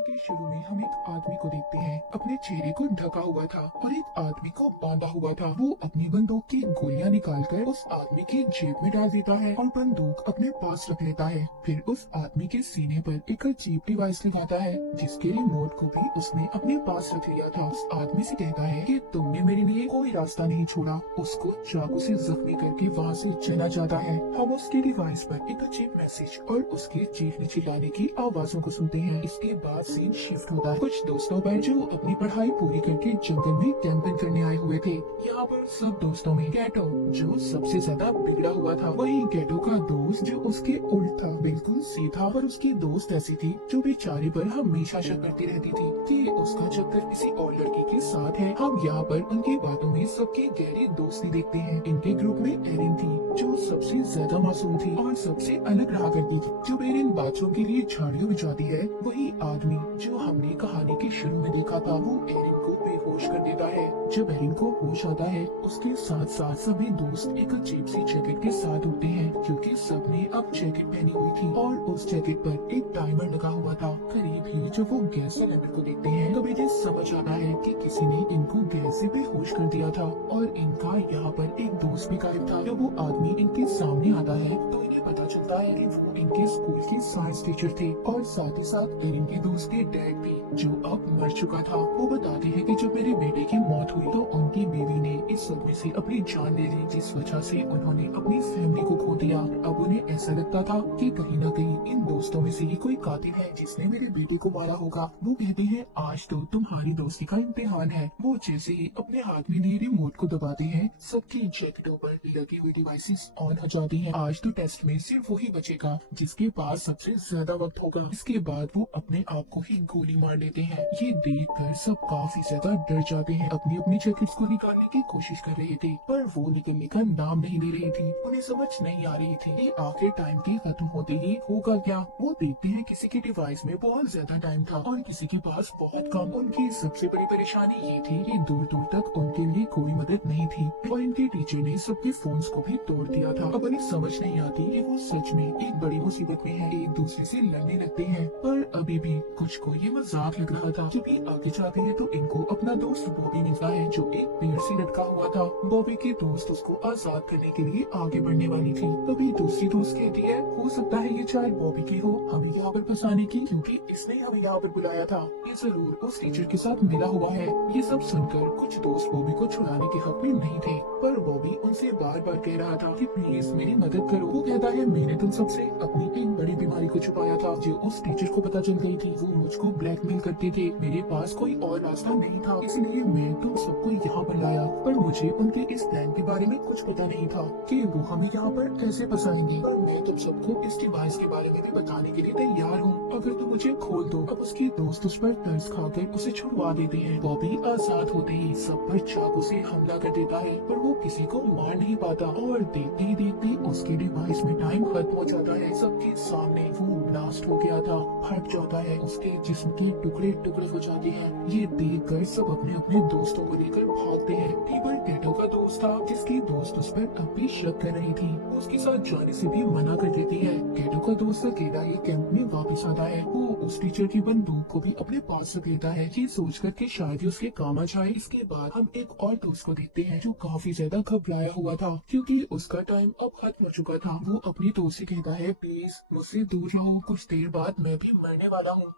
कहानी के शुरू में हम एक आदमी को देखते हैं। अपने चेहरे को ढका हुआ था और एक आदमी को बांधा हुआ था। वो अपनी बंदूक की गोलियां निकालकर उस आदमी की जेब में डाल देता है और बंदूक अपने पास रख लेता है। फिर उस आदमी के सीने पर एक अजीब डिवाइस लगाता है जिसके रिमोट को भी उसने अपने पास रख लिया था। उस आदमी से कहता है कि तुमने मेरे लिए कोई रास्ता नहीं छोड़ा। उसको चाकू से जख्मी करके वहाँ से चला जाता है। हम उसके डिवाइस पर एक अजीब मैसेज और उसके चीखने चिल्लाने की आवाजों को सुनते हैं। इसके बाद सीन शिफ्ट होता है कुछ दोस्तों पर जो अपनी पढ़ाई पूरी करके जंगल में कैंपिंग करने आए हुए थे। यहाँ पर सब दोस्तों में गैटो जो सबसे ज्यादा बिगड़ा हुआ था, वही गैटो का दोस्त जो उसके उल्ट था, बिल्कुल सीधा। और उसकी दोस्त ऐसी थी जो बेचारे पर हमेशा शक करती रहती थी कि उसका चक्कर किसी और लड़की के साथ है। हम यहाँ पर उनकी बातों में सबकी गहरी दोस्ती देखते हैं। इनके ग्रुप में एरिन थी जो सबसे ज्यादा मासूम थी और सबसे अलग रहा करती थी। जब एरिन बाथरूम के लिए झाड़ियों बिछाती है, वही आदमी जो हमने कहानी के शुरू में देखा था वो एरिन को बेहोश कर देता है। जब एरिन को होश आता है, उसके साथ साथ सभी दोस्त एक अजीब सी जैकेट के साथ उठते हैं क्योंकि सबने अब जैकेट पहनी हुई थी और उस जैकेट पर एक टाइमर लगा हुआ था। करीब ही जब वो गैस सिलेंडर को देखते हैं तब इन्हें समझ आता है कि किसी ने इनको गैस से बेहोश कर दिया था और इनका यहाँ पर एक दोस्त भी गायब था। जब वो आदमी इनके सामने आता है तो इन्हें पता चलता है कि वो इनके स्कूल के साइंस टीचर थे और साथ ही साथ एरिन के दोस्त के डैड भी जो अब मर चुका था। वो बताते हैं कि जब मेरे बेटे की मौत हुई तो उनकी बीवी ने इस सदमे से अपनी जान ले ली जिस वजह से उन्होंने अपनी फैमिली को खो दिया। अब उन्हें ऐसा लगता था कि कहीं न कहीं इन दोस्तों में से ही कोई कातिल है जिसने मेरे बेटे को मारा होगा। वो कहते हैं आज तो तुम्हारी दोस्ती का इम्तिहान है। वो जैसे ही अपने हाथ में लिए रिमोट को दबाते हैं, सबकी जैकेटों पर लगी हुई डिवाइसेस ऑन हो जाती हैं। आज तो टेस्ट में सिर्फ वही बचेगा जिसके पास सबसे ज्यादा वक्त होगा। इसके बाद वो अपने आप को ही गोली मार देते हैं। ये देखकर सब काफी ज्यादा डर जाते हैं। अपनी अपनी जैकेट्स को निकालने की कोशिश कर रहे थे पर वो निकलने का नाम नहीं ले रही थी। उन्हें समझ नहीं आ रही थी कि आखिर टाइम की खत्म होते ही होगा क्या। वो देखते हैं किसी के डिवाइस में बहुत ज्यादा टाइम था और किसी के पास बहुत कम। उनकी सबसे बड़ी परेशानी ये थी कि दूर दूर तक उनके लिए कोई मदद नहीं थी और इनके टीचर ने सबके फोन्स को भी तोड़ दिया था। अब उन्हें समझ नहीं आती कि वो सच में एक बड़ी मुसीबत में है। एक दूसरे से लड़ने लगते हैं पर अभी भी कुछ को ये मजाक लग रहा था। जब ये आगे जाते हैं तो इनको अपना दोस्त बॉबी मिलता है जो एक पेड़ से लटका हुआ था। बॉबी की दोस्त उसको आजाद करने के लिए आगे बढ़ने वाली थी। तभी दूसरी दोस्त कहती है हो सकता है ये चाय बॉबी की हो, हमें यहाँ पर फंसाने की, क्योंकि इसने हमें यहाँ पर बुलाया था। ये जरूर उस टीचर के साथ मिला हुआ है। ये सब सुनकर कुछ दोस्त बॉबी को छुड़ाने के हक में नहीं थे पर बॉबी उनसे बार बार कह रहा था कि प्लीज मेरी मदद करो। वो कहता है मैंने तुम सबसे अपनी एक बड़ी बीमारी को छुपाया था जो उस टीचर को पता चल गई थी। वो मुझको ब्लैकमेल करते थे, मेरे पास कोई और रास्ता नहीं था, इसलिए मैं तुम सबको यहाँ पर लाया। पर मुझे उनके इस प्लान के बारे में कुछ पता नहीं था कि वो हमें यहाँ पर कैसे फंसाएंगे। पर मैं तुम सबको इस डिवाइस के बारे में भी बताने के लिए तैयार हूँ अगर तुम मुझे खोल दो। अब उसकी दोस्त उस पर तरस खाकर उसे छुड़वा देते हैं। बॉबी आजाद होते ही सब पर चाकू से हमला कर देता है पर वो किसी को मार नहीं पाता और देखते ही देखते उसके डिवाइस में टाइम खत्म हो जाता है। सबके सामने वो ब्लास्ट हो गया था, फट जाता है, उसके जिस्म के टुकड़े टुकड़े हो जाते हैं। ये देखकर सब अपने अपने दोस्तों को लेकर भागते हैं। टेबल टेटो का दोस्त था जिसकी दोस्त उस पर अब भी शक कर रही थी, उसके साथ जाने से भी मना कर देती है। टेटो का दोस्त अकेला ये कैंप में वापस आता है। वो उस टीचर की बंदूक को भी अपने पास रख लेता है ये सोचकर कि शायद ही उसके काम आ जाए। इसके बाद हम एक और दोस्त को देखते हैं जो काफी ज्यादा घबराया हुआ था क्योंकि उसका टाइम अब खत्म हो चुका था। वो अपनी दोस्त से कहता है प्लीज मुझसे दूर रहो, कुछ देर बाद मैं भी मरने वाला हूँ।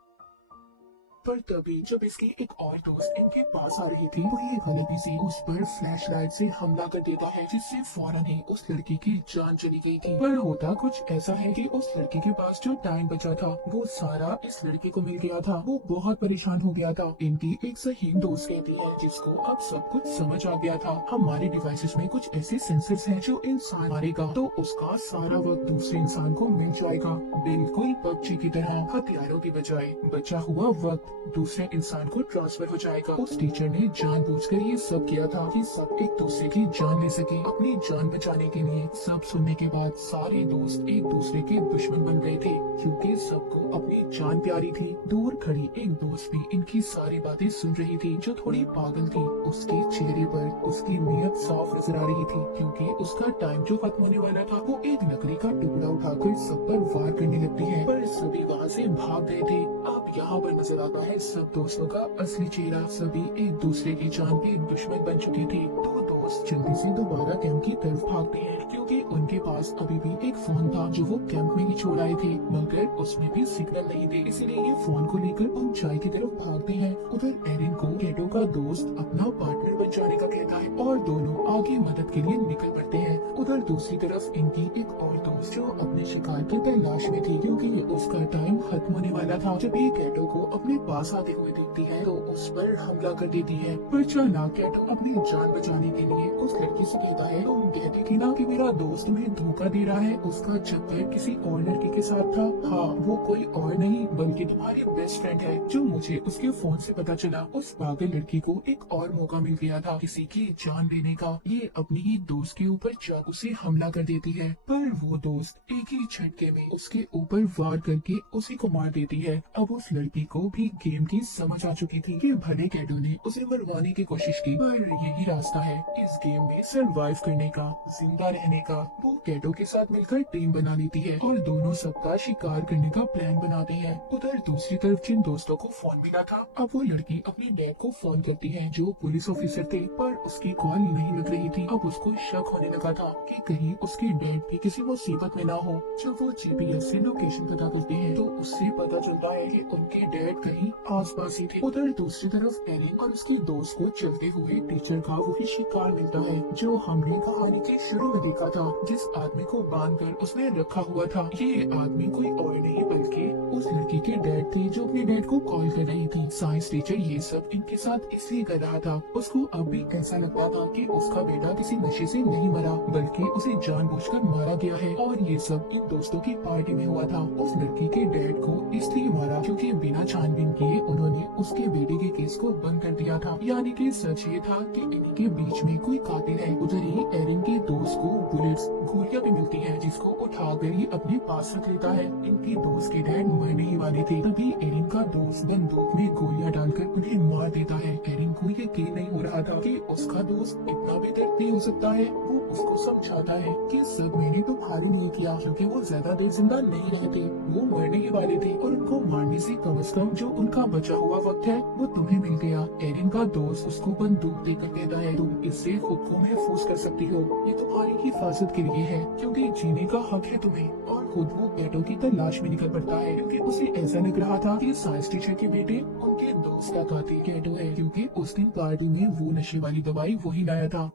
पर तभी जब इसकी एक और दोस्त इनके पास आ रही थी तो ये गलती से उस पर फ्लैशलाइट से हमला कर देता है जिससे फौरन ही उस लड़की की जान चली गई थी। पर होता कुछ ऐसा है कि उस लड़की के पास जो टाइम बचा था वो सारा इस लड़के को मिल गया था। वो बहुत परेशान हो गया था। इनकी एक सही दोस्त कहती है जिसको अब सब कुछ समझ आ गया था हमारे डिवाइसेस में कुछ ऐसे सेंसर्स हैं जो इंसान मारेगा तो उसका सारा वक्त दूसरे इंसान को मिल जाएगा, बिल्कुल पबजी की तरह। हथियारों की बजाय बचा हुआ वक्त दूसरे इंसान को ट्रांसफर हो जाएगा। उस टीचर ने जानबूझकर ये सब किया था कि सब एक दूसरे की जान ले सके। अपनी जान बचाने के लिए सब सुनने के बाद सारे दोस्त एक दूसरे के दुश्मन बन गए थे क्योंकि सबको अपनी जान प्यारी थी। दूर खड़ी एक दोस्त भी इनकी सारी बातें सुन रही थी जो थोड़ी पागल थी। उसके चेहरे पर उसकी नीयत साफ नजर आ रही थी क्योंकि उसका टाइम जो खत्म होने वाला था। वो एक लकड़ी का टुकड़ा उठाकर सब पर वार करने लगती है पर सभी वहाँ से भाग गए थे। अब यहाँ पर मजा नजर आता है सब दोस्तों का असली चेहरा। सभी एक दूसरे की जान के दुश्मन बन चुके थे। तो दोस्त जल्दी से दोबारा कैंप की तरफ भागते हैं क्योंकि उनके पास अभी भी एक फोन था जो वो कैंप में ही छोड़ आए थे, मगर उसमें भी सिग्नल नहीं थे। इसीलिए ये फोन को लेकर ऊंचाई की तरफ भागते हैं। उधर एरिन को कैटो का दोस्त अपना पार्टनर बन जाने का कहता है और दोनों आगे मदद के लिए निकल पड़ते हैं। उधर दूसरी तरफ इनकी एक और दोस्त जो अपने शिकार की तलाश में थी क्योंकि उसका टाइम खत्म होने वाला था। जब ये कैटो को अपने पास आते हुए देखती है तो उस पर हमला कर देती है। पर चालाक कैटो अपनी जान बचाने के लिए उस लड़की से कहता है, तुम कहती थी ना कि मेरा दोस्त तुम्हें धोखा दे रहा है, उसका चक्कर किसी और लड़की के साथ था। हाँ, वो कोई और नहीं बल्कि तुम्हारी बेस्ट फ्रेंड है। जो मुझे उसके फोन से पता चला, उस पागल लड़की को एक और मौका मिल गया था किसी की जान लेने का। ये अपनी ही दोस्त के ऊपर चाकू से हमला कर देती है, पर वो दोस्त एक ही झटके में उसके ऊपर वार करके उसी को मार देती है। अब उस लड़की को भी गेम की समझ आ चुकी थी कि भले कैटो ने उसे मरवाने की कोशिश की, पर यही रास्ता है इस गेम में सरवाइव करने का, जिंदा रहने का। वो कैटो के साथ मिलकर टीम बना लेती है और दोनों सबका शिकार करने का प्लान बनाते हैं। उधर दूसरी तरफ जिन दोस्तों को फोन मिला था, अब वो लड़की अपने डैड को फोन करती है जो पुलिस ऑफिसर थे, पर उसकी कॉल नहीं लग रही थी। अब उसको शक होने लगा था कि कहीं उसके डैड भी किसी मुसीबत में ना हो। जब वो जीपीएस से लोकेशन पता करते हैं तो उससे पता चलता है कि उनके डैड कहीं आसपास ही थे। उधर दूसरी तरफ एरिन और उसकी दोस्त को चलते हुए टीचर का वही शिकार मिलता है जो हमने कहानी के शुरू में देखा था, जिस आदमी को बांधकर उसने रखा हुआ था। ये आदमी कोई और नहीं बल्कि उस लड़की के डैड थे जो अपने डैड को कॉल कर रही थी। साइंस टीचर ये सब इनके साथ इसलिए कर रहा था। उसको अब भी ऐसा लगता था कि उसका बेटा किसी नशे से नहीं मरा बल्कि उसे जानबूझकर मारा गया है, और ये सब इन दोस्तों की पार्टी में हुआ था। उस लड़की के डैड को इसलिए मारा क्योंकि बिना छानबीन किए उन्होंने उसके बेटे के केस को बंद कर दिया था। यानी कि सच ये था कि इन्हीं के बीच में कोई कातिल है। उधर ही एरिन के दोस्त को बुलेट्स गोलियां भी मिलती हैं जिसको उठाकर ही अपने पास रख लेता है। इनकी दोस्त के डैड मरने ही वाले थे, तभी एरिन का दोस्त बंदूक में गोलियां डालकर उन्हें मार देता है। एरिन को यकीन नहीं हो रहा था कि उसका दोस्त इतना भी दर्दी हो सकता है। वो उसको समझाता है कि सब मैंने तुम्हारे लिए किया क्योंकि वो ज्यादा देर जिंदा नहीं रहते, वो मरने ही वाले थे और उनको मारने से कम से कम जो उनका बचा हुआ वक्त है वो तुम्हें मिल गया। एरिन का दोस्त उसको बंदूक देकर कहता है, तुम इससे खुद को महफूज कर सकती हो, ये तुम्हारी हिफाजत के लिए है क्योंकि जीने का हक है तुम्हें। और खुद वो कैटो की तलाश में निकल पड़ता है क्योंकि उसे ऐसा लग रहा था कि साइंस टीचर के बेटे उनके दोस्त का कातिल कैटो है, क्योंकि उस दिन पार्टी में वो नशे वाली दवाई वही लाया था।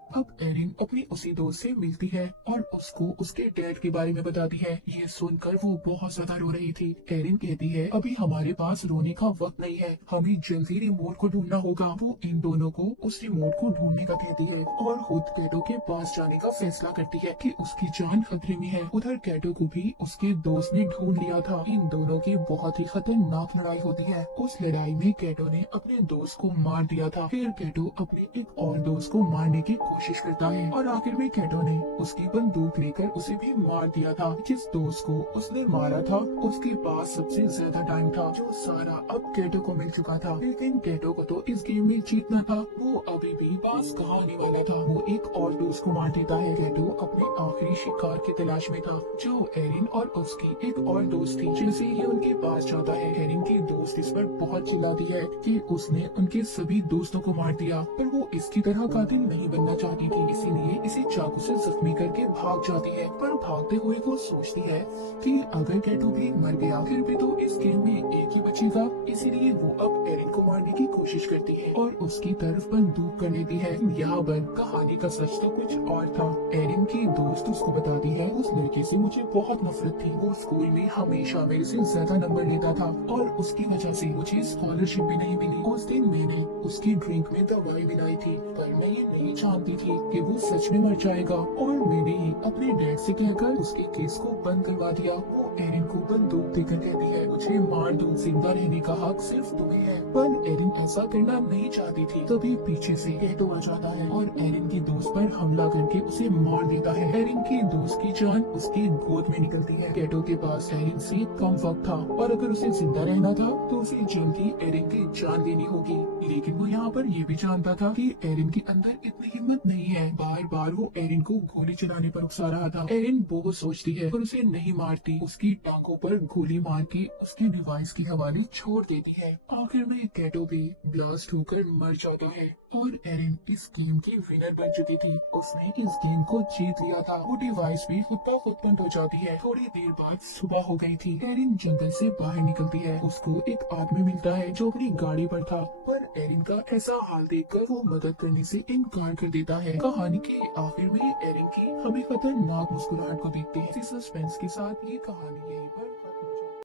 अब एरिन अपनी उसी दोस्त से मिलती है और उसको उसके डैड के बारे में बताती है। ये सुनकर वो बहुत ज्यादा रो रही थी। एरिन कहती है, अभी हमारे पास रोने का वक्त नहीं है, हमें जल्दी रिमोट को ढूंढना होगा। वो इन दोनों को उस रिमोट को ढूंढने का कहती है और खुद कैटो के पास जाने का फैसला करती है कि उसकी जान खतरे में है। उधर कैटो को भी उसके दोस्त ने ढूंढ लिया था। इन दोनों की बहुत ही खतरनाक लड़ाई होती है। उस लड़ाई में कैटो ने अपने दोस्त को मार दिया था। फिर कैटो अपने एक और दोस्त को मारने की कोशिश करता है और आखिर में कैटो ने उसकी बंदूक लेकर उसे भी मार दिया था। जिस दोस्त को उसने मारा था उसके पास सबसे ज्यादा टाइम था जो सारा अब कैटो को मिल चुका था, लेकिन कैटो को तो इस गेम में जीतना था। वो अभी भी पास कहाँ होने वाला था। वो एक और दोस्त को मार देता है। कैटो अपने आखिरी शिकार की तलाश में था जो एरिन और उसकी एक और दोस्त थी। जैसे ही उनके पास जाता है, एरिन की दोस्त इस पर बहुत चिल्लाती है कि उसने उनके सभी दोस्तों को मार दिया, पर वो इसकी तरह कातिल नहीं बनना चाहती थी, इसीलिए इसे चाकू से जख्मी करके भाग जाती है। पर भागते हुए वो सोचती है कि अगर कैटो भी मर गया फिर भी तो इस गेम में एक ही बचेगा, इसीलिए वो अब एरिन को मारने की कोशिश करती है और उसकी तरफ बंदूक कर लेती है। यहाँ पर कहानी का सच तो कुछ और था। एरिन की दोस्त उसको बताती है, उस लड़के से मुझे बहुत नफरत थी, वो स्कूल में हमेशा मेरे से ज्यादा नंबर लेता था और उसकी वजह से मुझे स्कॉलरशिप भी नहीं मिली। उस दिन मैंने उसकी ड्रिंक में दवाई मिलाई थी, पर मैं ये नहीं जानती थी कि वो सच में मर जाएगा, और मैंने ही अपने डैड से कहकर उसके केस को बंद करवा दिया। वो एरिन को बंदूक देकर कहती है, मुझे मार दो, जिंदा रहने का हक सिर्फ तुम्हें है। पर एरिन ऐसा करना नहीं चाहती थी। तभी पीछे से कैटो आ जाता है और एरिन की दोस्त पर हमला करके उसे मार देता है। एरिन की दोस्त की जान उसकी गोद में निकलती है। कैटो के पास एरिन से कम वक्त था और अगर उसे जिंदा रहना था तो उसे जल्दी एरिन की जान लेनी होगी, लेकिन वो यहाँ पर ये भी जानता था कि एरिन के अंदर इतनी हिम्मत नहीं है। बार बार वो एरिन को गोली चलाने पर उकसा रहा था। एरिन बहुत सोचती है पर उसे नहीं मारती। उसकी उसकी टांगों पर गोली मार के उसके डिवाइस के हवाले छोड़ देती है। आखिर में कैटो भी ब्लास्ट होकर मर जाता है और एरिन इस गेम की विनर बन चुकी थी। उसने इस गेम को जीत लिया था। वो डिवाइस भी खुद ब खुद बंद हो जाती है। थोड़ी देर बाद सुबह हो गई थी। एरिन जंगल से बाहर निकलती है। उसको एक आदमी मिलता है जो अपनी गाड़ी पर था, पर एरिन का ऐसा हाल देखकर वो मदद करने से इनकार कर देता है। कहानी के आखिर में एरिन की हमें खतरनाक मुस्कुराहट को देखते हैं। इसी सस्पेंस के साथ ये कहानी यहीं पर